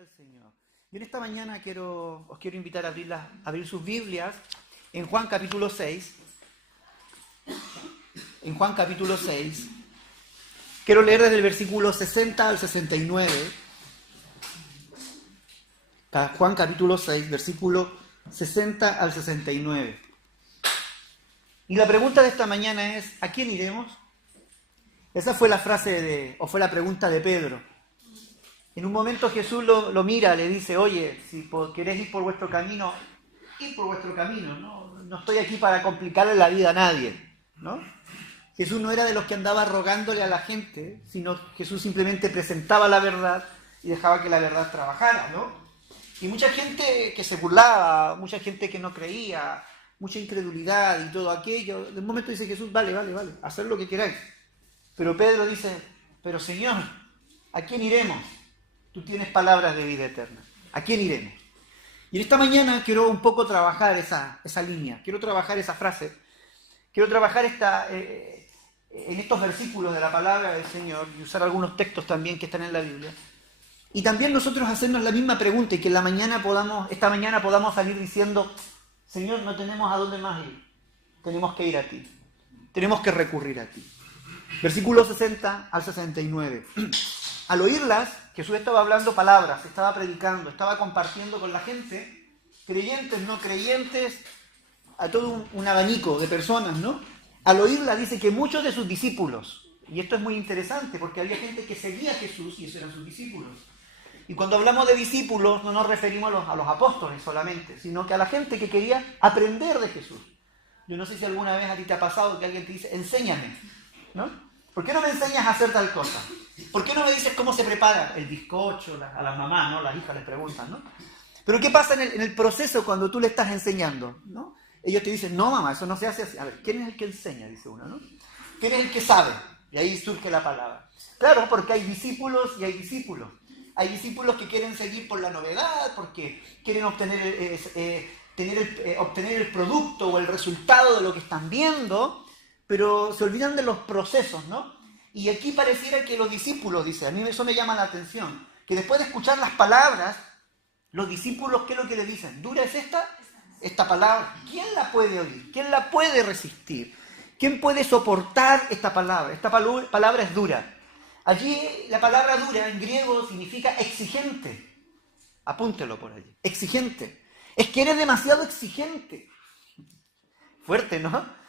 Gloria al Señor. Y en esta mañana os quiero invitar a abrir sus Biblias en Juan capítulo 6. En Juan capítulo 6. Quiero leer desde el versículo 60 al 69. Juan capítulo 6, versículo 60 al 69. Y la pregunta de esta mañana es, ¿a quién iremos? Esa fue la fue la pregunta de Pedro. En un momento Jesús lo mira, le dice, oye, si querés ir por vuestro camino, id por vuestro camino, no estoy aquí para complicarle la vida a nadie, ¿no? Jesús no era de los que andaba rogándole a la gente, sino Jesús simplemente presentaba la verdad y dejaba que la verdad trabajara, ¿no? Y mucha gente que se burlaba, mucha gente que no creía, mucha incredulidad y todo aquello, de un momento dice Jesús, vale, haced lo que queráis. Pero Pedro dice, pero Señor, ¿a quién iremos? Tú tienes palabras de vida eterna. ¿A quién iremos? Y en esta mañana quiero un poco trabajar esa línea, quiero trabajar esa frase, quiero trabajar en estos versículos de la palabra del Señor y usar algunos textos también que están en la Biblia. Y también nosotros hacernos la misma pregunta y que esta mañana podamos salir diciendo, Señor, no tenemos a dónde más ir, tenemos que ir a ti, tenemos que recurrir a ti. Versículo 60 al 69. Al oírlas, Jesús estaba hablando palabras, estaba predicando, estaba compartiendo con la gente, creyentes, no creyentes, a todo un abanico de personas, ¿no? Al oírla dice que muchos de sus discípulos, y esto es muy interesante porque había gente que seguía a Jesús y esos eran sus discípulos. Y cuando hablamos de discípulos no nos referimos a los apóstoles solamente, sino que a la gente que quería aprender de Jesús. Yo no sé si alguna vez a ti te ha pasado que alguien te dice, enséñame, ¿no? ¿Por qué no me enseñas a hacer tal cosa? ¿Por qué no me dices cómo se prepara el bizcocho? A las mamás, ¿no? Las hijas les preguntan, ¿no? Pero ¿qué pasa en el proceso cuando tú le estás enseñando, ¿no? Ellos te dicen, no mamá, eso no se hace así. A ver, ¿quién es el que enseña? Dice uno, ¿no? ¿Quién es el que sabe? Y ahí surge la palabra. Claro, porque hay discípulos y hay discípulos. Hay discípulos que quieren seguir por la novedad, porque quieren obtener el producto o el resultado de lo que están viendo, pero se olvidan de los procesos, ¿no? Y aquí pareciera que los discípulos, dice, a mí eso me llama la atención, que después de escuchar las palabras, los discípulos, ¿qué es lo que le dicen? ¿Dura es esta palabra? ¿Quién la puede oír? ¿Quién la puede resistir? ¿Quién puede soportar esta palabra? Esta palabra es dura. Allí la palabra dura en griego significa exigente. Apúntelo por allí. Exigente. Es que eres demasiado exigente. Fuerte, ¿no?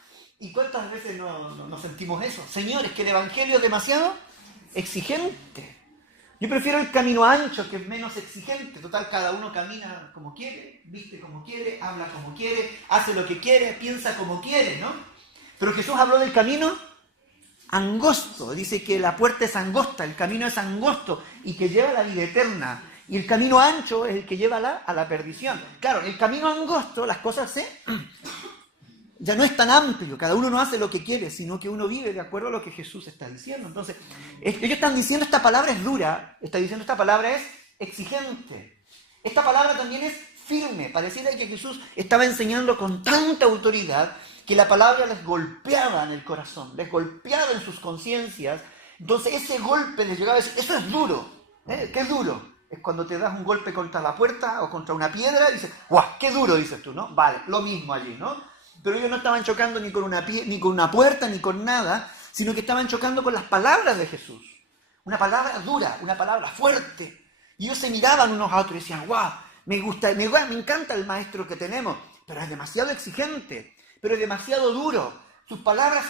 ¿Y cuántas veces no sentimos eso? Señor, es que el evangelio es demasiado exigente. Yo prefiero el camino ancho, que es menos exigente. Total, cada uno camina como quiere, viste como quiere, habla como quiere, hace lo que quiere, piensa como quiere, ¿no? Pero Jesús habló del camino angosto. Dice que la puerta es angosta, el camino es angosto y que lleva a la vida eterna. Y el camino ancho es el que lleva a la perdición. Claro, en el camino angosto las cosas ya no es tan amplio, cada uno no hace lo que quiere, sino que uno vive de acuerdo a lo que Jesús está diciendo. Entonces, ellos están diciendo esta palabra es dura, está diciendo esta palabra es exigente. Esta palabra también es firme, pareciera que Jesús estaba enseñando con tanta autoridad que la palabra les golpeaba en el corazón, les golpeaba en sus conciencias. Entonces ese golpe les llegaba a decir, eso es duro. ¿Qué es duro? Es cuando te das un golpe contra la puerta o contra una piedra y dices, ¡guau! ¡Qué duro! Dices tú, ¿no? Vale, lo mismo allí, ¿no? Pero ellos no estaban chocando ni con una puerta, ni con nada, sino que estaban chocando con las palabras de Jesús. Una palabra dura, una palabra fuerte. Y ellos se miraban unos a otros y decían, ¡guau! Me encanta el maestro que tenemos, pero es demasiado exigente, pero es demasiado duro. Sus palabras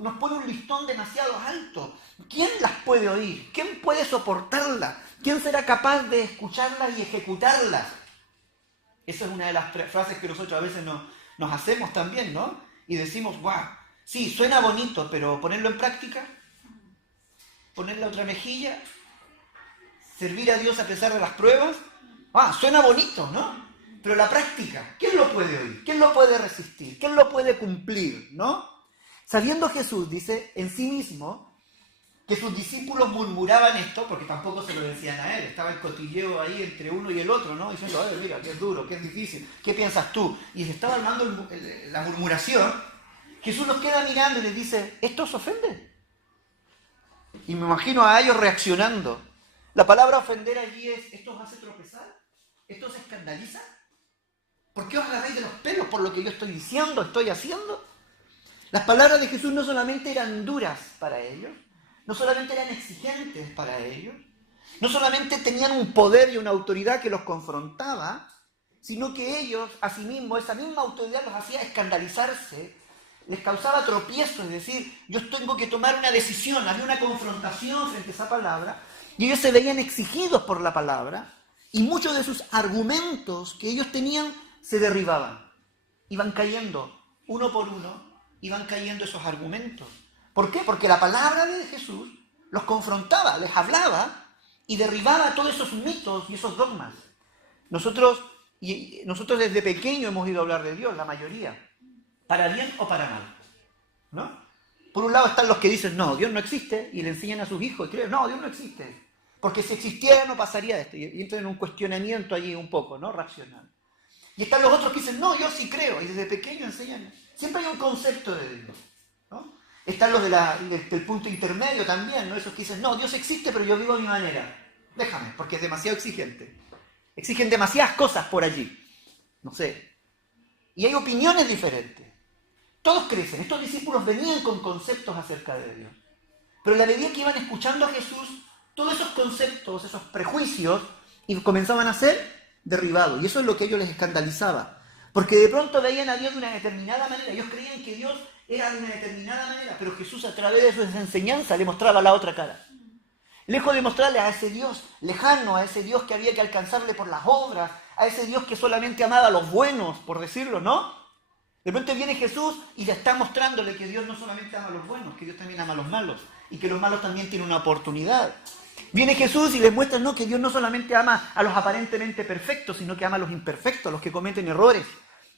nos ponen un listón demasiado alto. ¿Quién las puede oír? ¿Quién puede soportarlas? ¿Quién será capaz de escucharlas y ejecutarlas? Esa es una de las frases que nosotros a veces nos hacemos también, ¿no? Y decimos, ¡guau! Sí, suena bonito, pero ponerlo en práctica, poner la otra mejilla, servir a Dios a pesar de las pruebas, suena bonito, ¿no? Pero la práctica, ¿quién lo puede oír? ¿Quién lo puede resistir? ¿Quién lo puede cumplir? ¿No? Sabiendo Jesús, dice, en sí mismo, que sus discípulos murmuraban esto, porque tampoco se lo decían a él, estaba el cotilleo ahí entre uno y el otro, ¿no? Diciendo, mira, qué es duro, qué es difícil, ¿qué piensas tú? Y se estaba armando la murmuración. Jesús los queda mirando y les dice, ¿esto os ofende? Y me imagino a ellos reaccionando. La palabra ofender allí es, ¿esto os hace tropezar? ¿Esto os escandaliza? ¿Por qué os agarráis de los pelos por lo que yo estoy diciendo, estoy haciendo? Las palabras de Jesús no solamente eran duras para ellos, no solamente eran exigentes para ellos, no solamente tenían un poder y una autoridad que los confrontaba, sino que ellos, asimismo, esa misma autoridad los hacía escandalizarse, les causaba tropiezo, es decir, yo tengo que tomar una decisión, había una confrontación frente a esa palabra, y ellos se veían exigidos por la palabra, y muchos de sus argumentos que ellos tenían se derribaban, iban cayendo uno por uno, iban cayendo esos argumentos. ¿Por qué? Porque la palabra de Jesús los confrontaba, les hablaba y derribaba todos esos mitos y esos dogmas. Nosotros desde pequeño hemos oído hablar de Dios, la mayoría, para bien o para mal, ¿no? Por un lado están los que dicen, no, Dios no existe, y le enseñan a sus hijos, y creen, no, Dios no existe, porque si existiera no pasaría esto, y entran en un cuestionamiento allí un poco, ¿no? Racional. Y están los otros que dicen, no, yo sí creo, y desde pequeño enseñan, siempre hay un concepto de Dios, ¿no? Están los del punto intermedio también, ¿no? Esos que dicen, no, Dios existe, pero yo vivo a mi manera. Déjame, porque es demasiado exigente. Exigen demasiadas cosas por allí. No sé. Y hay opiniones diferentes. Todos crecen. Estos discípulos venían con conceptos acerca de Dios. Pero a la medida que iban escuchando a Jesús, todos esos conceptos, esos prejuicios, comenzaban a ser derribados. Y eso es lo que a ellos les escandalizaba. Porque de pronto veían a Dios de una determinada manera. Ellos creían que Dios era de una determinada manera, pero Jesús a través de sus enseñanzas le mostraba la otra cara. Lejos de mostrarle a ese Dios lejano, a ese Dios que había que alcanzarle por las obras, a ese Dios que solamente amaba a los buenos, por decirlo, ¿no? De pronto viene Jesús y le está mostrándole que Dios no solamente ama a los buenos, que Dios también ama a los malos, y que los malos también tienen una oportunidad. Viene Jesús y les muestra, no, que Dios no solamente ama a los aparentemente perfectos, sino que ama a los imperfectos, a los que cometen errores.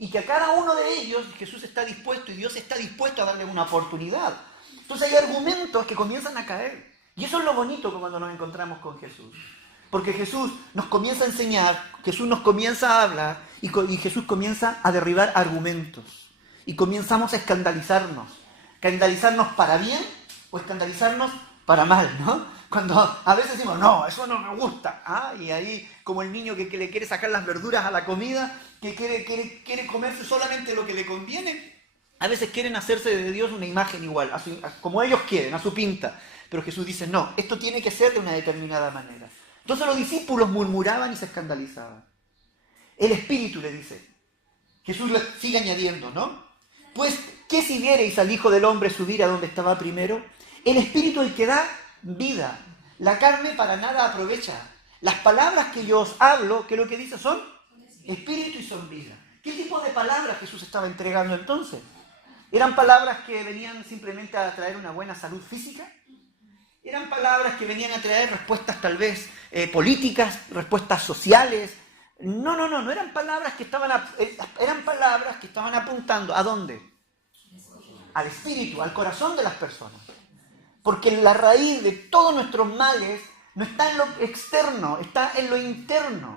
Y que a cada uno de ellos Jesús está dispuesto y Dios está dispuesto a darle una oportunidad. Entonces hay argumentos que comienzan a caer. Y eso es lo bonito cuando nos encontramos con Jesús. Porque Jesús nos comienza a enseñar, Jesús nos comienza a hablar y Jesús comienza a derribar argumentos. Y comenzamos a escandalizarnos. Escandalizarnos para bien o escandalizarnos para mal, ¿no? Cuando a veces decimos, no, eso no me gusta. ¿Ah? Y ahí, como el niño que le quiere sacar las verduras a la comida, que quiere comerse solamente lo que le conviene, a veces quieren hacerse de Dios una imagen igual, como ellos quieren, a su pinta. Pero Jesús dice, no, esto tiene que ser de una determinada manera. Entonces los discípulos murmuraban y se escandalizaban. El Espíritu le dice, Jesús le sigue añadiendo, ¿no? Pues, ¿qué si viereis al Hijo del Hombre subir a donde estaba primero? El Espíritu el que da vida, la carne para nada aprovecha. Las palabras que yo os hablo, que lo que dice son Espíritu y son vida. ¿Qué tipo de palabras Jesús estaba entregando entonces? ¿Eran palabras que venían simplemente a traer una buena salud física? ¿Eran palabras que venían a traer respuestas tal vez políticas, respuestas sociales? No eran palabras que eran palabras que estaban apuntando ¿a dónde? Al espíritu, al corazón de las personas. Porque la raíz de todos nuestros males no está en lo externo, está en lo interno.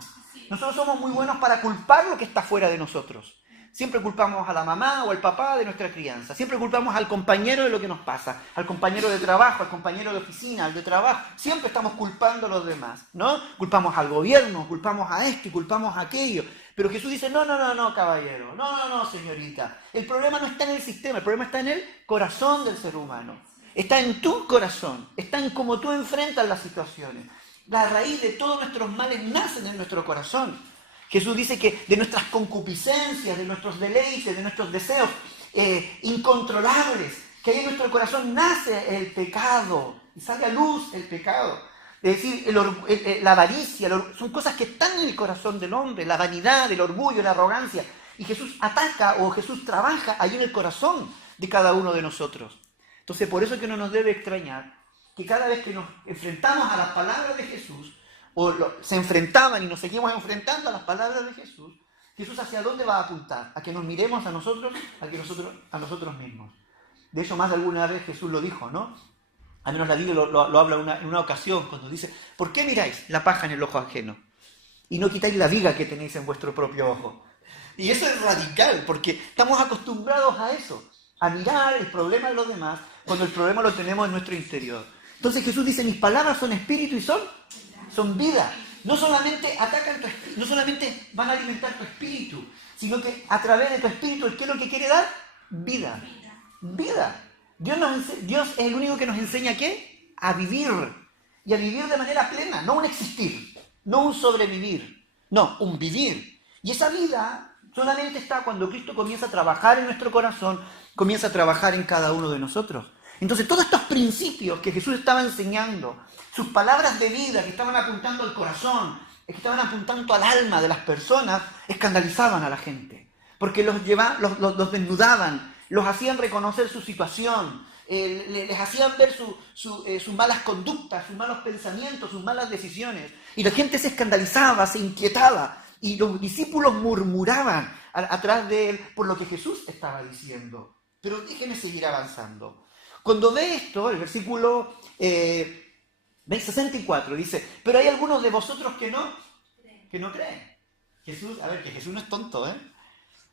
Nosotros somos muy buenos para culpar lo que está fuera de nosotros. Siempre culpamos a la mamá o al papá de nuestra crianza. Siempre culpamos al compañero de lo que nos pasa. Al compañero de trabajo, al compañero de oficina, al de trabajo. Siempre estamos culpando a los demás, ¿no? Culpamos al gobierno, culpamos a esto y culpamos a aquello. Pero Jesús dice, no, caballero. No, señorita. El problema no está en el sistema, el problema está en el corazón del ser humano. Está en tu corazón, está en cómo tú enfrentas las situaciones. La raíz de todos nuestros males nacen en nuestro corazón. Jesús dice que de nuestras concupiscencias, de nuestros deleites, de nuestros deseos incontrolables, que ahí en nuestro corazón nace el pecado y sale a luz el pecado. Es decir, la avaricia, son cosas que están en el corazón del hombre, la vanidad, el orgullo, la arrogancia. Y Jesús ataca o Jesús trabaja ahí en el corazón de cada uno de nosotros. Entonces, por eso es que no nos debe extrañar que cada vez que nos enfrentamos a las palabras de Jesús, se enfrentaban y nos seguimos enfrentando a las palabras de Jesús, Jesús ¿hacia dónde va a apuntar? A que nos miremos a nosotros mismos. De hecho, más de alguna vez Jesús lo dijo, ¿no? Al menos la Biblia lo habla en una ocasión, cuando dice, ¿por qué miráis la paja en el ojo ajeno? Y no quitáis la viga que tenéis en vuestro propio ojo. Y eso es radical, porque estamos acostumbrados a eso, a mirar el problema de los demás, cuando el problema lo tenemos en nuestro interior. Entonces Jesús dice, mis palabras son espíritu y son son vida. No solamente atacan no solamente van a alimentar tu espíritu, sino que a través de tu espíritu, ¿qué es lo que quiere dar? Vida. Vida. Dios es el único que nos enseña ¿qué? A vivir. Y a vivir de manera plena, no un existir, no un sobrevivir, no, un vivir. Y esa vida solamente está cuando Cristo comienza a trabajar en nuestro corazón, comienza a trabajar en cada uno de nosotros. Entonces todos estos principios que Jesús estaba enseñando, sus palabras de vida que estaban apuntando al corazón, que estaban apuntando al alma de las personas, escandalizaban a la gente. Porque los desnudaban, los hacían reconocer su situación, les hacían ver sus malas conductas, sus malos pensamientos, sus malas decisiones. Y la gente se escandalizaba, se inquietaba. Y los discípulos murmuraban atrás de él por lo que Jesús estaba diciendo. Pero déjenme seguir avanzando. Cuando ve esto, el versículo 64 dice, pero hay algunos de vosotros que no creen. Jesús, a ver, que Jesús no es tonto, ¿eh?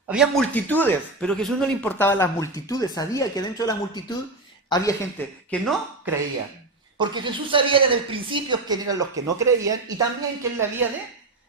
Había multitudes, pero a Jesús no le importaban las multitudes. Sabía que dentro de la multitud había gente que no creía. Porque Jesús sabía desde el principio quién eran los que no creían y también que él le había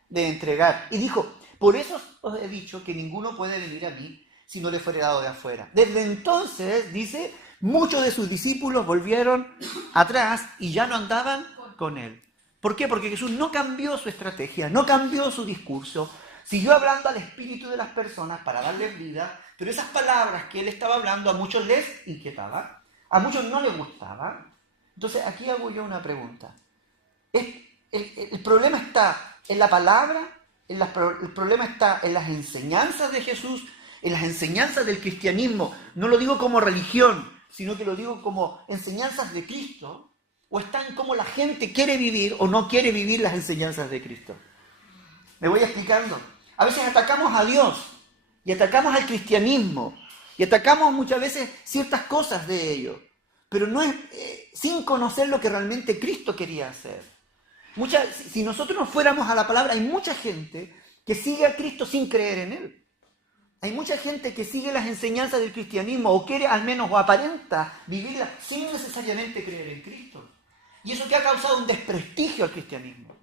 de entregar. Y dijo, por eso os he dicho que ninguno puede venir a mí si no le fuere dado de afuera. Desde entonces, dice, muchos de sus discípulos volvieron atrás y ya no andaban con él. ¿Por qué? Porque Jesús no cambió su estrategia, no cambió su discurso, siguió hablando al espíritu de las personas para darles vida, pero esas palabras que él estaba hablando a muchos les inquietaban, a muchos no les gustaban. Entonces aquí hago yo una pregunta. ¿El problema está en la palabra? ¿El problema está en las enseñanzas de Jesús? ¿En las enseñanzas del cristianismo? No lo digo como religión, sino que lo digo como enseñanzas de Cristo. ¿O está en cómo la gente quiere vivir o no quiere vivir las enseñanzas de Cristo? Me voy explicando. A veces atacamos a Dios y atacamos al cristianismo y atacamos muchas veces ciertas cosas de ello, pero no es sin conocer lo que realmente Cristo quería hacer. Si nosotros nos fuéramos a la palabra, hay mucha gente que sigue a Cristo sin creer en Él. Hay mucha gente que sigue las enseñanzas del cristianismo o quiere al menos o aparenta vivirlas sin necesariamente creer en Cristo. Y eso que ha causado un desprestigio al cristianismo.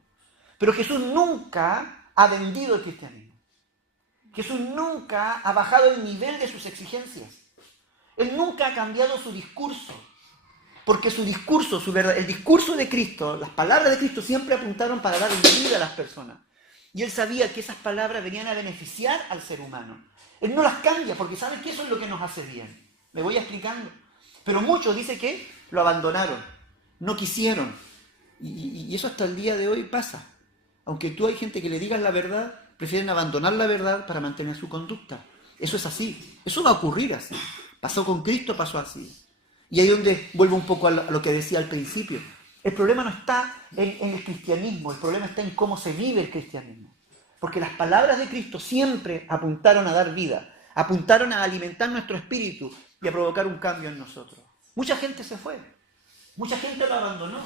Pero Jesús nunca ha vendido el cristianismo. Jesús nunca ha bajado el nivel de sus exigencias. Él nunca ha cambiado su discurso. Porque su discurso, el discurso de Cristo, las palabras de Cristo siempre apuntaron para dar vida a las personas. Y él sabía que esas palabras venían a beneficiar al ser humano. Él no las cambia porque sabe que eso es lo que nos hace bien. Me voy explicando. Pero muchos dicen que lo abandonaron. No quisieron. Y eso hasta el día de hoy pasa. Aunque tú hay gente que le digas la verdad, prefieren abandonar la verdad para mantener su conducta. Eso es así. Eso va a ocurrir así. Pasó con Cristo, pasó así. Y ahí es donde vuelvo un poco a lo que decía al principio. El problema no está en el cristianismo, el problema está en cómo se vive el cristianismo. Porque las palabras de Cristo siempre apuntaron a dar vida, apuntaron a alimentar nuestro espíritu y a provocar un cambio en nosotros. Mucha gente se fue. Mucha gente lo abandonó,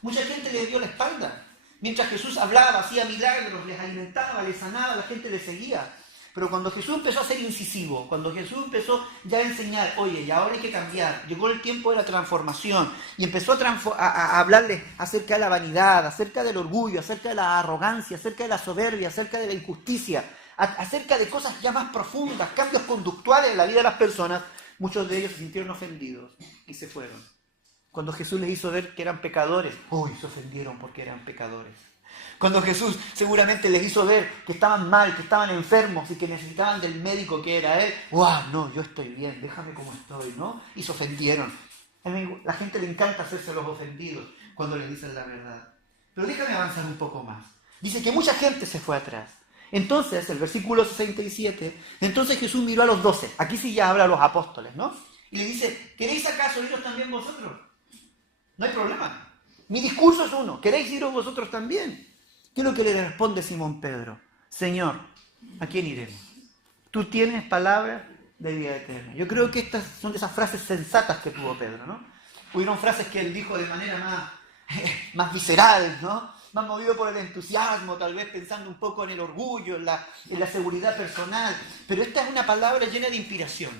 mucha gente le dio la espalda. Mientras Jesús hablaba, hacía milagros, les alimentaba, les sanaba, la gente le seguía. Pero cuando Jesús empezó a ser incisivo, cuando Jesús empezó ya a enseñar, oye, y ahora hay que cambiar, llegó el tiempo de la transformación, y empezó a hablarles acerca de la vanidad, acerca del orgullo, acerca de la arrogancia, acerca de la soberbia, acerca de la injusticia, acerca de cosas ya más profundas, cambios conductuales en la vida de las personas, muchos de ellos se sintieron ofendidos y se fueron. Cuando Jesús les hizo ver que eran pecadores, se ofendieron porque eran pecadores. Cuando Jesús seguramente les hizo ver que estaban mal, que estaban enfermos y que necesitaban del médico que era Él, no, yo estoy bien, déjame como estoy, ¿no? Y se ofendieron. A la gente le encanta hacerse los ofendidos cuando les dicen la verdad. Pero déjame avanzar un poco más. Dice que mucha gente se fue atrás. Entonces, el versículo 67, entonces Jesús miró a los 12. Aquí sí ya habla a los apóstoles, ¿no? Y le dice, ¿queréis acaso iros también vosotros? No hay problema. Mi discurso es uno. ¿Queréis iros vosotros también? ¿Qué es lo que le responde Simón Pedro? Señor, ¿a quién iremos? Tú tienes palabras de vida eterna. Yo creo que estas son de esas frases sensatas que tuvo Pedro, ¿no? Hubieron frases que él dijo de manera más visceral, ¿no? Más movido por el entusiasmo, tal vez pensando un poco en el orgullo, en la seguridad personal. Pero esta es una palabra llena de inspiración.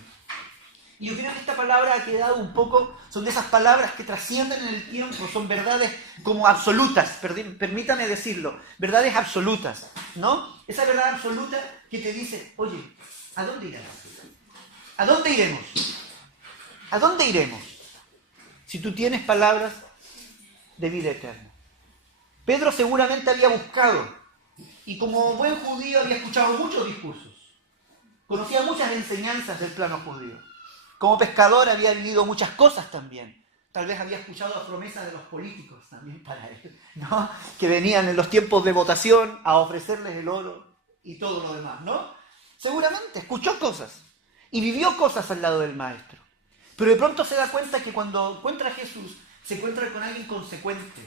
Y yo creo que esta palabra ha quedado un poco, son de esas palabras que trascienden en el tiempo, son verdades como absolutas, permítame decirlo, verdades absolutas, ¿no? Esa verdad absoluta que te dice, oye, ¿a dónde iremos? ¿A dónde iremos? ¿A dónde iremos? Si tú tienes palabras de vida eterna. Pedro seguramente había buscado, y como buen judío había escuchado muchos discursos, conocía muchas enseñanzas del plano judío. Como pescador había vivido muchas cosas también. Tal vez había escuchado las promesas de los políticos también para él, ¿no? Que venían en los tiempos de votación a ofrecerles el oro y todo lo demás, ¿no? Seguramente escuchó cosas y vivió cosas al lado del maestro. Pero de pronto se da cuenta que cuando encuentra a Jesús, se encuentra con alguien consecuente,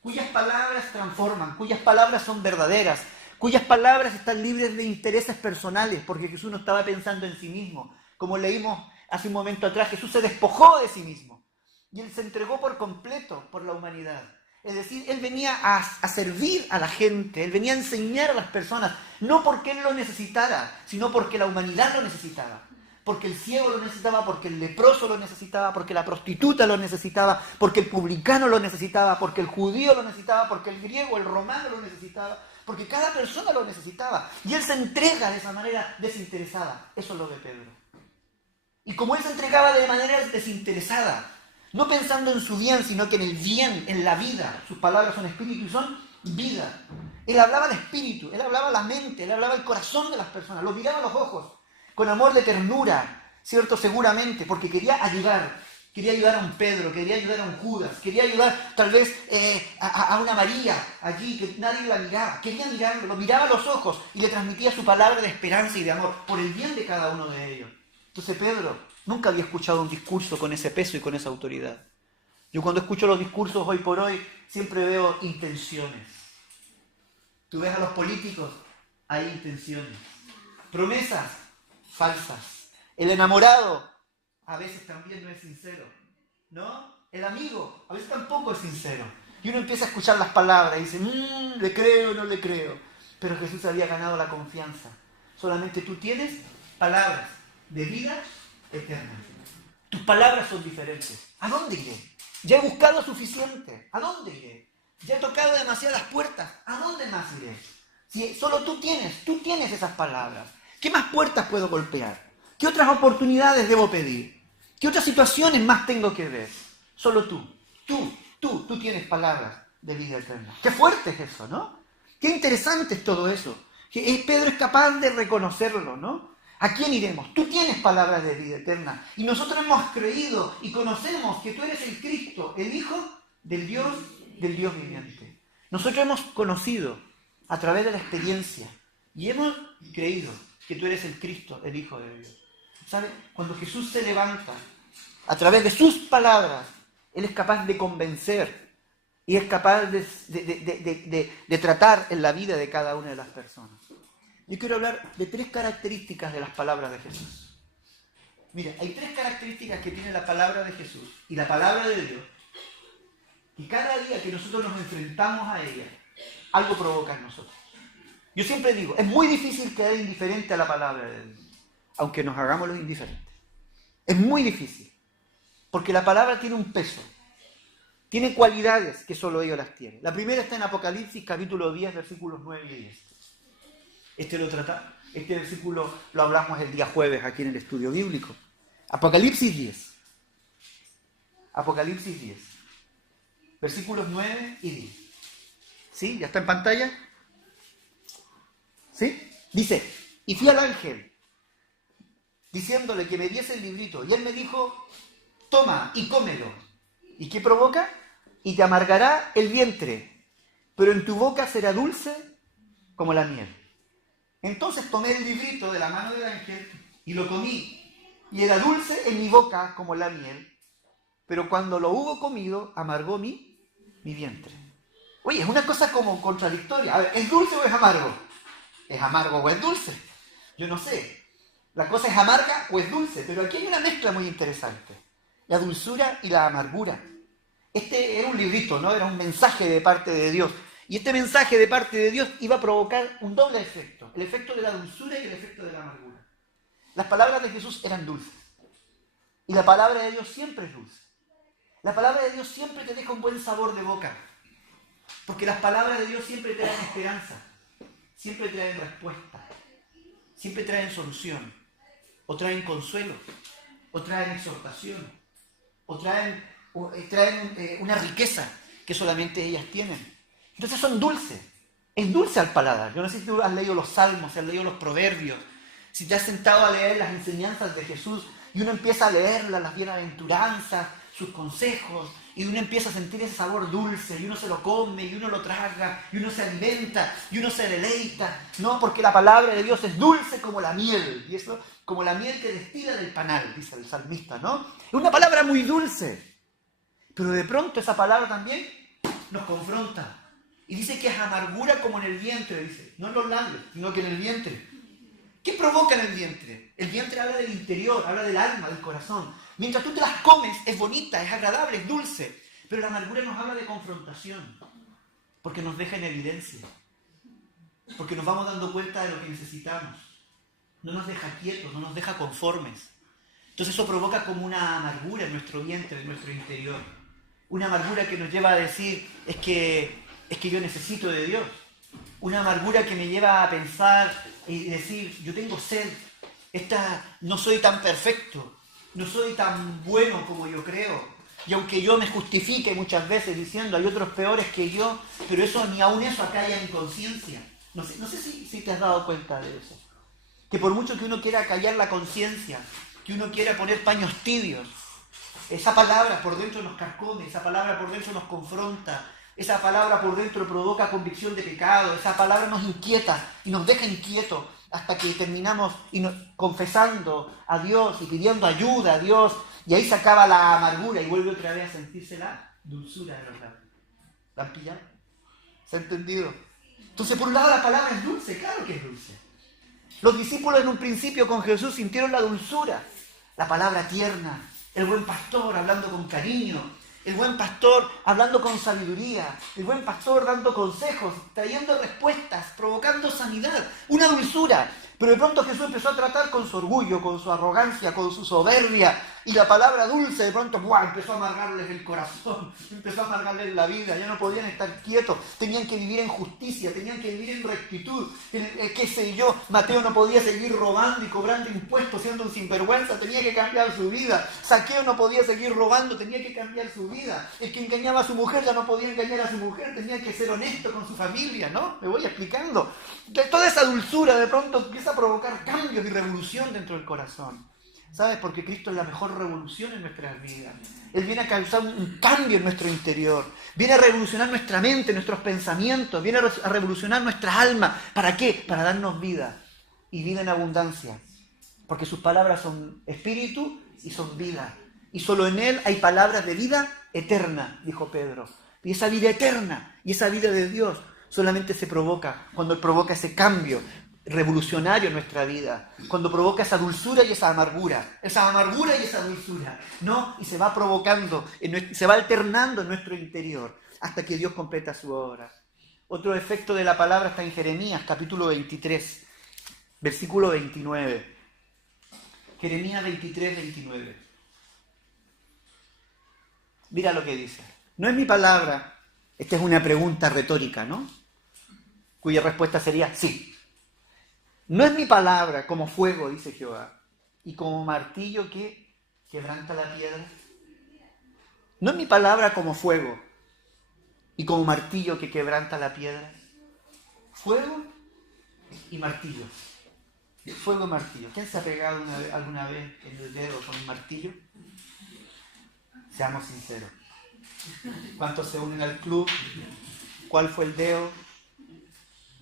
cuyas palabras transforman, cuyas palabras son verdaderas, cuyas palabras están libres de intereses personales, porque Jesús no estaba pensando en sí mismo. Como leímos hace un momento atrás, Jesús se despojó de sí mismo y Él se entregó por completo por la humanidad. Es decir, Él venía a servir a la gente, Él venía a enseñar a las personas, no porque Él lo necesitara, sino porque la humanidad lo necesitaba. Porque el ciego lo necesitaba, porque el leproso lo necesitaba, porque la prostituta lo necesitaba, porque el publicano lo necesitaba, porque el judío lo necesitaba, porque el griego, el romano lo necesitaba, porque cada persona lo necesitaba. Y Él se entrega de esa manera desinteresada. Eso es lo de Pedro. Y como Él se entregaba de manera desinteresada, no pensando en su bien, sino que en el bien, en la vida. Sus palabras son espíritu y son vida. Él hablaba al espíritu, Él hablaba a la mente, Él hablaba al corazón de las personas, los miraba a los ojos, con amor de ternura, ¿cierto? Seguramente, porque quería ayudar a un Pedro, quería ayudar a un Judas, quería ayudar tal vez a una María allí, que nadie la miraba, quería mirarlo, lo miraba a los ojos y le transmitía su palabra de esperanza y de amor, por el bien de cada uno de ellos. Entonces Pedro nunca había escuchado un discurso con ese peso y con esa autoridad. Yo cuando escucho los discursos hoy por hoy, siempre veo intenciones. Tú ves a los políticos, hay intenciones. Promesas falsas. El enamorado a veces también no es sincero, ¿no? El amigo a veces tampoco es sincero. Y uno empieza a escuchar las palabras y dice, le creo o no le creo. Pero Jesús había ganado la confianza. Solamente tú tienes palabras de vida eterna. Tus palabras son diferentes. ¿A dónde iré? Ya he buscado suficiente. ¿A dónde iré? Ya he tocado demasiadas puertas. ¿A dónde más iré? Si solo tú tienes esas palabras. ¿Qué más puertas puedo golpear? ¿Qué otras oportunidades debo pedir? ¿Qué otras situaciones más tengo que ver? Solo tú tienes palabras de vida eterna. Qué fuerte es eso, ¿no? Qué interesante es todo eso. Pedro es capaz de reconocerlo, ¿no? ¿A quién iremos? Tú tienes palabras de vida eterna. Y nosotros hemos creído y conocemos que tú eres el Cristo, el Hijo del Dios viviente. Nosotros hemos conocido a través de la experiencia y hemos creído que tú eres el Cristo, el Hijo de Dios. ¿Sabes? Cuando Jesús se levanta, a través de sus palabras, Él es capaz de convencer y es capaz de tratar en la vida de cada una de las personas. Yo quiero hablar de 3 características de las palabras de Jesús. Mira, hay 3 características que tiene la palabra de Jesús y la palabra de Dios. Y cada día que nosotros nos enfrentamos a ella, algo provoca en nosotros. Yo siempre digo, es muy difícil quedar indiferente a la palabra de Dios, aunque nos hagamos los indiferentes. Es muy difícil, porque la palabra tiene un peso, tiene cualidades que solo ellos las tienen. La primera está en Apocalipsis, capítulo 10, versículos 9 y 10. Este versículo lo hablamos el día jueves aquí en el estudio bíblico. Apocalipsis 10. Apocalipsis 10. Versículos 9 y 10. ¿Sí? ¿Ya está en pantalla? ¿Sí? Dice, y fui al ángel, diciéndole que me diese el librito. Y él me dijo, toma y cómelo. ¿Y qué provoca? Y te amargará el vientre, pero en tu boca será dulce como la miel. Entonces tomé el librito de la mano del ángel y lo comí. Y era dulce en mi boca como la miel, pero cuando lo hubo comido, amargó mi vientre. Oye, es una cosa como contradictoria. A ver, ¿es dulce o es amargo? ¿Es amargo o es dulce? Yo no sé. La cosa es amarga o es dulce, pero aquí hay una mezcla muy interesante. La dulzura y la amargura. Este era un librito, ¿no? Era un mensaje de parte de Dios. Y este mensaje de parte de Dios iba a provocar un doble efecto. El efecto de la dulzura y el efecto de la amargura. Las palabras de Jesús eran dulces. Y la palabra de Dios siempre es dulce. La palabra de Dios siempre te deja un buen sabor de boca. Porque las palabras de Dios siempre traen esperanza, siempre traen respuesta, siempre traen solución, o traen consuelo, o traen exhortación, o traen una riqueza que solamente ellas tienen. Entonces son dulces, es dulce al paladar. Yo no sé si tú has leído los salmos, si has leído los proverbios, si te has sentado a leer las enseñanzas de Jesús y uno empieza a leerlas, las bienaventuranzas, sus consejos, y uno empieza a sentir ese sabor dulce, y uno se lo come, y uno lo traga, y uno se alimenta, y uno se deleita, ¿no? Porque la palabra de Dios es dulce como la miel, y eso como la miel que destila del panal, dice el salmista, ¿no? Es una palabra muy dulce, pero de pronto esa palabra también nos confronta, y dice que es amargura como en el vientre, dice, no en los labios, sino que en el vientre. ¿Qué provoca en el vientre? El vientre habla del interior, habla del alma, del corazón. Mientras tú te las comes, es bonita, es agradable, es dulce. Pero la amargura nos habla de confrontación, porque nos deja en evidencia, porque nos vamos dando cuenta de lo que necesitamos. No nos deja quietos, no nos deja conformes. Entonces eso provoca como una amargura en nuestro vientre, en nuestro interior. Una amargura que nos lleva a decir, es que yo necesito de Dios. Una amargura que me lleva a pensar y decir, yo tengo sed, no soy tan perfecto, no soy tan bueno como yo creo. Y aunque yo me justifique muchas veces diciendo, hay otros peores que yo, pero eso ni aún eso acalla mi conciencia. No sé si te has dado cuenta de eso. Que por mucho que uno quiera callar la conciencia, que uno quiera poner paños tibios, esa palabra por dentro nos carcome, esa palabra por dentro nos confronta, esa palabra por dentro provoca convicción de pecado, esa palabra nos inquieta y nos deja inquietos hasta que terminamos confesando a Dios y pidiendo ayuda a Dios, y ahí se acaba la amargura y vuelve otra vez a sentirse la dulzura de los labios. ¿La han pillado? ¿Se ha entendido? Entonces, por un lado la palabra es dulce, claro que es dulce. Los discípulos en un principio con Jesús sintieron la dulzura, la palabra tierna, el buen pastor hablando con cariño, el buen pastor hablando con sabiduría, el buen pastor dando consejos, trayendo respuestas, provocando sanidad, una dulzura. Pero de pronto Jesús empezó a tratar con su orgullo, con su arrogancia, con su soberbia, y la palabra dulce de pronto empezó a amargarles el corazón, empezó a amargarles la vida, ya no podían estar quietos, tenían que vivir en justicia, tenían que vivir en rectitud, qué sé yo, Mateo no podía seguir robando y cobrando impuestos siendo un sinvergüenza, tenía que cambiar su vida, Zaqueo no podía seguir robando, tenía que cambiar su vida, el que engañaba a su mujer ya no podía engañar a su mujer, tenía que ser honesto con su familia, ¿no? Me voy explicando. Toda esa dulzura de pronto empieza a provocar cambios y revolución dentro del corazón. ¿Sabes? Porque Cristo es la mejor revolución en nuestras vidas. Él viene a causar un cambio en nuestro interior. Viene a revolucionar nuestra mente, nuestros pensamientos. Viene a revolucionar nuestra alma. ¿Para qué? Para darnos vida. Y vida en abundancia. Porque sus palabras son espíritu y son vida. Y solo en Él hay palabras de vida eterna, dijo Pedro. Y esa vida eterna y esa vida de Dios solamente se provoca cuando Él provoca ese cambio revolucionario en nuestra vida, cuando provoca esa dulzura y esa amargura y esa dulzura, ¿no? Y se va provocando, se va alternando en nuestro interior hasta que Dios completa su obra. Otro efecto de la palabra está en Jeremías, capítulo 23, versículo 29. Jeremías 23, 29. Mira lo que dice. No es mi palabra, esta es una pregunta retórica, ¿no? Cuya respuesta sería sí. No es mi palabra como fuego, dice Jehová, y como martillo que quebranta la piedra. No es mi palabra como fuego y como martillo que quebranta la piedra. Fuego y martillo. Fuego y martillo. ¿Quién se ha pegado alguna vez en el dedo con un martillo? Seamos sinceros. ¿Cuántos se unen al club? ¿Cuál fue el dedo?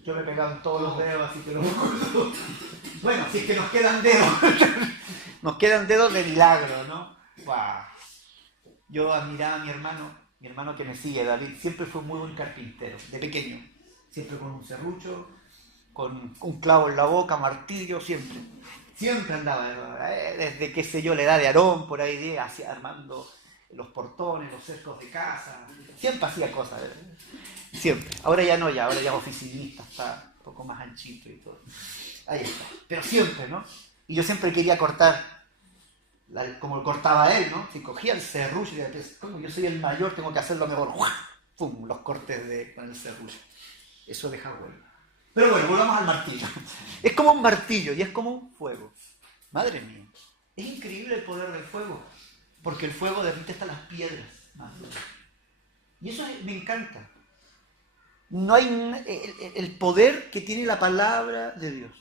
Yo me he pegado en todos los dedos, así que no me acuerdo. Bueno, si es que nos quedan dedos. Nos quedan dedos de milagro, ¿no? ¡Wow! Yo admiraba a mi hermano que me sigue, David, siempre fue un muy buen carpintero, de pequeño. Siempre con un serrucho, con un clavo en la boca, martillo, siempre. Siempre andaba, desde, qué sé yo, la edad de Aarón, por ahí, hacia armando los portones, los cercos de casa. Siempre hacía cosas, ¿verdad? Siempre. Ahora ya no, ahora ya es oficinista, está un poco más anchito y todo. Ahí está. Pero siempre, ¿no? Y yo siempre quería cortar como cortaba él, ¿no? Si cogía el serrucho y decía, como yo soy el mayor, tengo que hacerlo mejor. ¡Pum! Los cortes con el serrucho. Eso deja huella. Pero bueno, volvamos al martillo. Es como un martillo y es como un fuego. Madre mía. Es increíble el poder del fuego. Porque el fuego derrite hasta las piedras. Y eso me encanta. No hay el poder que tiene la palabra de Dios.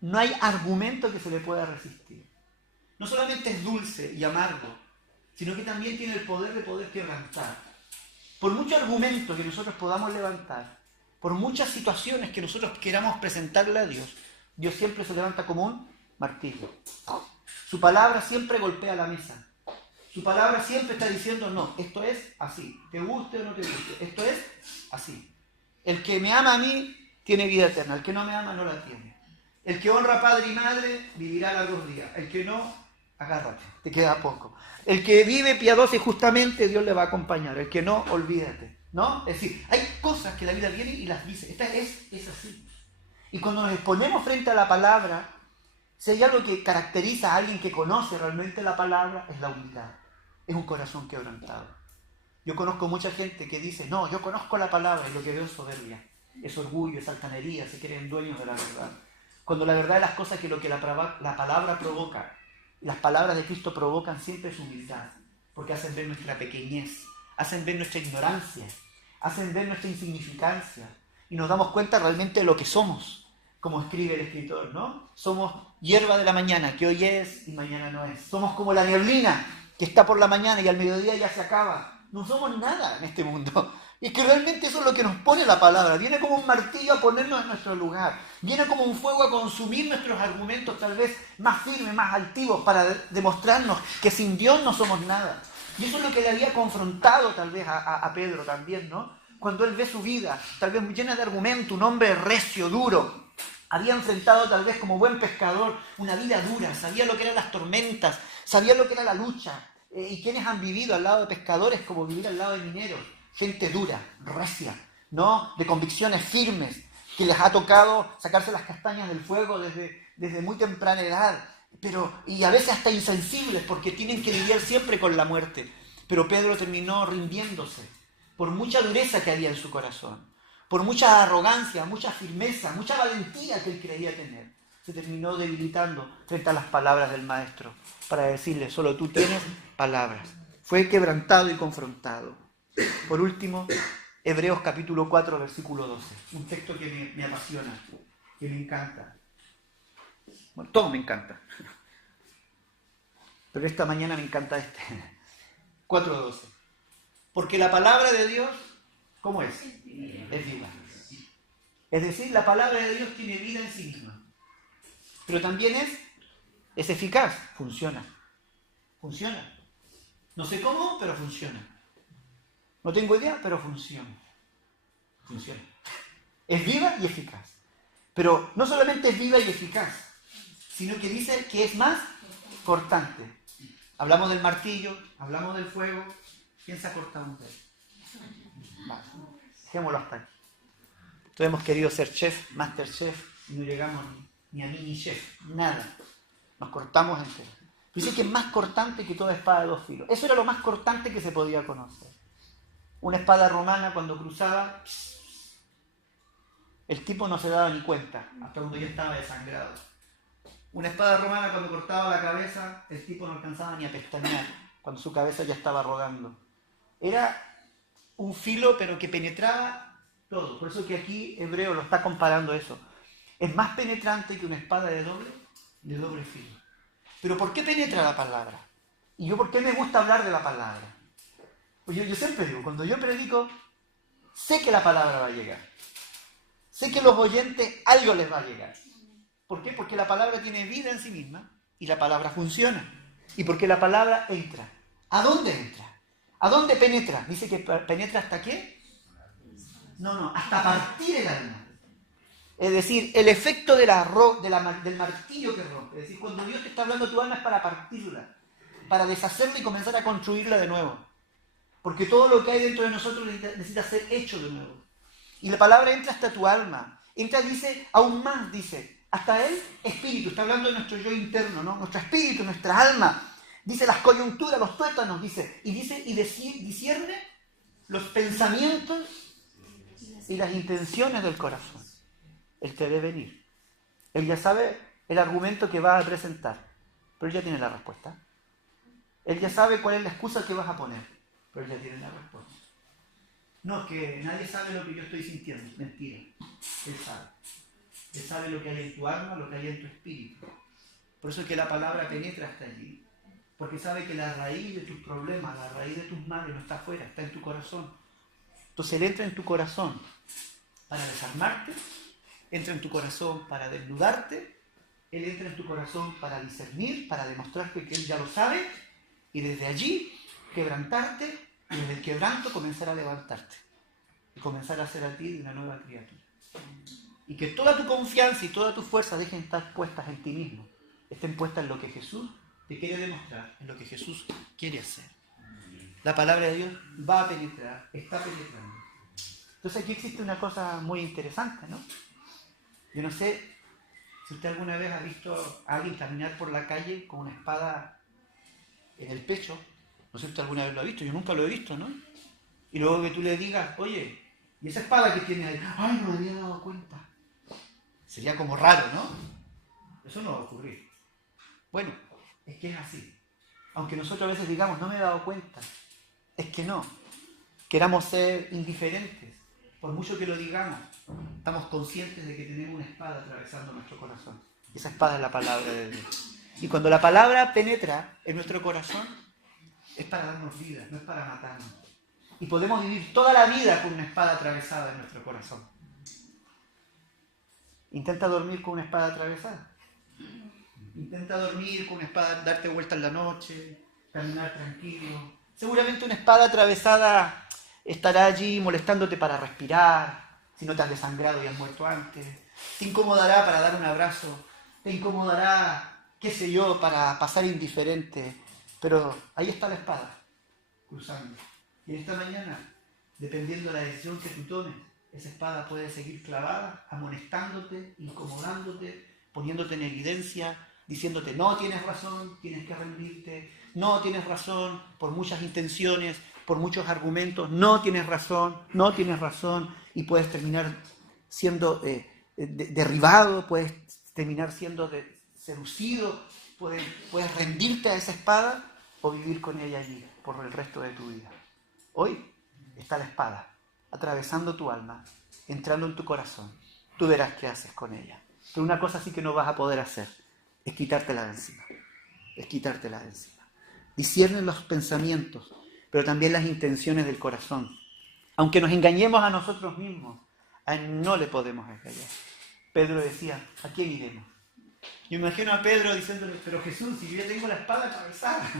No hay argumento que se le pueda resistir. No solamente es dulce y amargo, sino que también tiene el poder de poder quebrantar. Por mucho argumento que nosotros podamos levantar, por muchas situaciones que nosotros queramos presentarle a Dios, Dios siempre se levanta como un martillo. Su palabra siempre golpea la mesa. Su palabra siempre está diciendo, no, esto es así. Te guste o no te guste, esto es así. El que me ama a mí tiene vida eterna, el que no me ama no la tiene. El que honra a padre y madre vivirá largos días. El que no, agárrate, te queda poco. El que vive piadoso y justamente, Dios le va a acompañar. El que no, olvídate, ¿no? Es decir, hay cosas que la vida viene y las dice. Esta es así. Y cuando nos exponemos frente a la palabra, si hay algo que caracteriza a alguien que conoce realmente la palabra, es la humildad. Es un corazón quebrantado. Yo conozco mucha gente que dice, no, yo conozco la palabra y lo que veo es soberbia. Es orgullo, es altanería, se creen dueños de la verdad. Cuando la verdad de las cosas que lo que la palabra provoca, las palabras de Cristo provocan siempre es humildad, porque hacen ver nuestra pequeñez, hacen ver nuestra ignorancia, hacen ver nuestra insignificancia, y nos damos cuenta realmente de lo que somos, como escribe el escritor, ¿no? Somos hierba de la mañana, que hoy es y mañana no es. Somos como la neblina, que está por la mañana y al mediodía ya se acaba. No somos nada en este mundo. Y que realmente eso es lo que nos pone la palabra. Viene como un martillo a ponernos en nuestro lugar. Viene como un fuego a consumir nuestros argumentos tal vez más firmes, más altivos, para demostrarnos que sin Dios no somos nada. Y eso es lo que le había confrontado tal vez a Pedro también, ¿no? Cuando él ve su vida, tal vez llena de argumento, un hombre recio, duro. Había enfrentado tal vez como buen pescador una vida dura, sabía lo que eran las tormentas, sabía lo que era la lucha. ¿Y quienes han vivido al lado de pescadores como vivir al lado de mineros? Gente dura, recia, ¿no? De convicciones firmes, que les ha tocado sacarse las castañas del fuego desde muy temprana edad, y a veces hasta insensibles porque tienen que lidiar siempre con la muerte. Pero Pedro terminó rindiéndose por mucha dureza que había en su corazón, por mucha arrogancia, mucha firmeza, mucha valentía que él creía tener. Se terminó debilitando frente a las palabras del maestro para decirle, solo tú tienes palabras. Fue quebrantado y confrontado. Por último, Hebreos capítulo 4, versículo 12. Un texto que me apasiona, que me encanta. Bueno, todo me encanta. Pero esta mañana me encanta este. 4:12. Porque la palabra de Dios, ¿cómo es? Es viva. Es decir, la palabra de Dios tiene vida en sí misma. Pero también es eficaz. Funciona. Funciona. No sé cómo, pero funciona. No tengo idea, pero funciona. Funciona. Es viva y eficaz. Pero no solamente es viva y eficaz, sino que dice que es más cortante. Hablamos del martillo, hablamos del fuego. ¿Quién se ha cortado un dedo? Vale. Dejémoslo hasta aquí. Todos hemos querido ser chef, master chef, y no llegamos ni a mini chef, nada. Nos cortamos entero. Dice que es más cortante que toda espada de 2 filos. Eso era lo más cortante que se podía conocer. Una espada romana cuando cruzaba, el tipo no se daba ni cuenta, hasta cuando ya estaba desangrado. Una espada romana cuando cortaba la cabeza, el tipo no alcanzaba ni a pestañear, cuando su cabeza ya estaba rodando. Era un filo, pero que penetraba todo. Por eso que aquí Hebreo lo está comparando eso. Es más penetrante que una espada de doble filo. Pero ¿por qué penetra la palabra? ¿Y yo por qué me gusta hablar de la palabra? Pues yo siempre digo, cuando yo predico, sé que la palabra va a llegar. Sé que los oyentes algo les va a llegar. ¿Por qué? Porque la palabra tiene vida en sí misma y la palabra funciona. Y porque la palabra entra. ¿A dónde entra? ¿A dónde penetra? Dice que penetra ¿hasta qué? No, hasta partir el alma. Es decir, el efecto del martillo que rompe. Es decir, cuando Dios te está hablando tu alma es para partirla, para deshacerla y comenzar a construirla de nuevo. Porque todo lo que hay dentro de nosotros necesita ser hecho de nuevo. Y la palabra entra hasta tu alma. Entra, dice, aún más, dice, hasta el espíritu. Está hablando de nuestro yo interno, ¿no? Nuestro espíritu, nuestra alma. dice las coyunturas, los tuétanos, y discierne los pensamientos y las intenciones del corazón. Él te ve venir. Él ya sabe el argumento que vas a presentar, pero él ya tiene la respuesta. Él ya sabe cuál es la excusa que vas a poner, pero él ya tiene la respuesta. No, que nadie sabe lo que yo estoy sintiendo. Mentira. Él sabe. Él sabe lo que hay en tu alma, lo que hay en tu espíritu. Por eso es que la palabra penetra hasta allí. Porque sabe que la raíz de tus problemas, la raíz de tus males no está afuera, está en tu corazón. Entonces Él entra en tu corazón para desarmarte, entra en tu corazón para desnudarte, Él entra en tu corazón para discernir, para demostrarte que Él ya lo sabe, y desde allí quebrantarte, y desde el quebranto comenzar a levantarte y comenzar a hacer a ti una nueva criatura. Y que toda tu confianza y toda tu fuerza dejen estar puestas en ti mismo, estén puestas en lo que Jesús te quiere demostrar, en lo que Jesús quiere hacer. La palabra de Dios va a penetrar, está penetrando. Entonces aquí existe una cosa muy interesante, ¿no? Yo no sé si usted alguna vez ha visto a alguien caminar por la calle con una espada en el pecho. No sé si usted alguna vez lo ha visto, yo nunca lo he visto, ¿no? Y luego que tú le digas, oye, ¿y esa espada que tiene ahí? ¡Ay, no me había dado cuenta! Sería como raro, ¿no? Eso no va a ocurrir. Bueno, es que es así. Aunque nosotros a veces digamos, no me he dado cuenta, es que no. Queramos ser indiferentes, por mucho que lo digamos, estamos conscientes de que tenemos una espada atravesando nuestro corazón. Y esa espada es la palabra de Dios. Y cuando la palabra penetra en nuestro corazón, es para darnos vida, no es para matarnos. Y podemos vivir toda la vida con una espada atravesada en nuestro corazón. Intenta dormir con una espada atravesada. Intenta dormir con una espada, darte vuelta en la noche, caminar tranquilo. Seguramente una espada atravesada estará allí molestándote para respirar, si no te has desangrado y has muerto antes. Te incomodará para dar un abrazo, te incomodará, qué sé yo, para pasar indiferente. Pero ahí está la espada, cruzando. Y esta mañana, dependiendo de la decisión que tú tomes, esa espada puede seguir clavada, amonestándote, incomodándote, poniéndote en evidencia, diciéndote no tienes razón, tienes que rendirte, no tienes razón, por muchas intenciones, por muchos argumentos, no tienes razón, y puedes terminar siendo derribado, puedes terminar siendo seducido, puedes rendirte a esa espada o vivir con ella allí por el resto de tu vida. Hoy está la espada atravesando tu alma, entrando en tu corazón. Tú verás qué haces con ella. Pero una cosa sí que no vas a poder hacer, es quitártela de encima. Es quitártela de encima. Discierne los pensamientos, pero también las intenciones del corazón. Aunque nos engañemos a nosotros mismos, a Él no le podemos engañar. Pedro decía, ¿a quién iremos? Yo imagino a Pedro diciéndole, pero Jesús, si yo ya tengo la espada atravesada,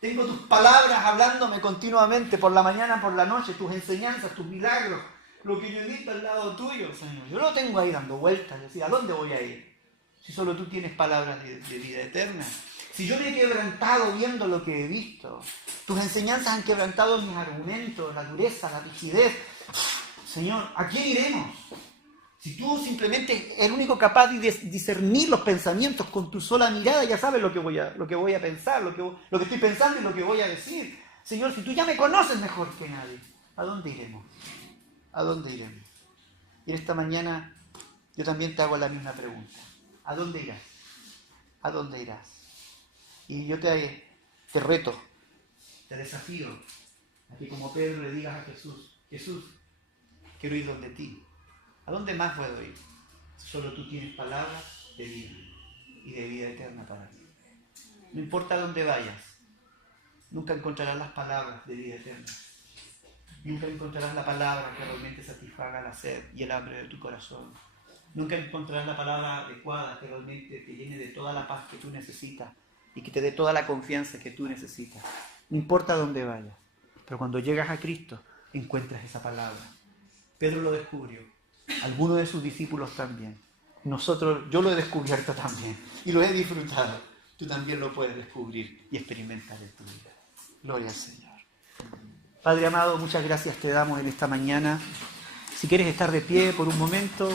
tengo tus palabras hablándome continuamente, por la mañana, por la noche, tus enseñanzas, tus milagros, lo que yo he visto al lado tuyo, Señor. Yo lo tengo ahí dando vueltas. Yo decía, ¿a dónde voy a ir? Si solo tú tienes palabras de vida eterna. Si yo me he quebrantado viendo lo que he visto, tus enseñanzas han quebrantado mis argumentos, la dureza, la rigidez. Señor, ¿a quién iremos? Si tú simplemente eres el único capaz de discernir los pensamientos con tu sola mirada, ya sabes lo que voy a pensar, lo que estoy pensando y lo que voy a decir. Señor, si tú ya me conoces mejor que nadie, ¿a dónde iremos? ¿A dónde iremos? Y esta mañana yo también te hago la misma pregunta. ¿A dónde irás? ¿A dónde irás? Y yo te reto, te desafío a que como Pedro le digas a Jesús, Jesús, quiero ir donde ti. ¿A dónde más puedo ir? Solo tú tienes palabras de vida y de vida eterna para ti. No importa dónde vayas, nunca encontrarás las palabras de vida eterna. Nunca encontrarás la palabra que realmente satisfaga la sed y el hambre de tu corazón. Nunca encontrarás la palabra adecuada que realmente te llene de toda la paz que tú necesitas y que te dé toda la confianza que tú necesitas. No importa dónde vayas, pero cuando llegas a Cristo encuentras esa palabra. Pedro lo descubrió, algunos de sus discípulos también. Yo lo he descubierto también y lo he disfrutado. Tú también lo puedes descubrir y experimentar en tu vida. Gloria al Señor. Padre amado, muchas gracias te damos en esta mañana. Si quieres estar de pie por un momento,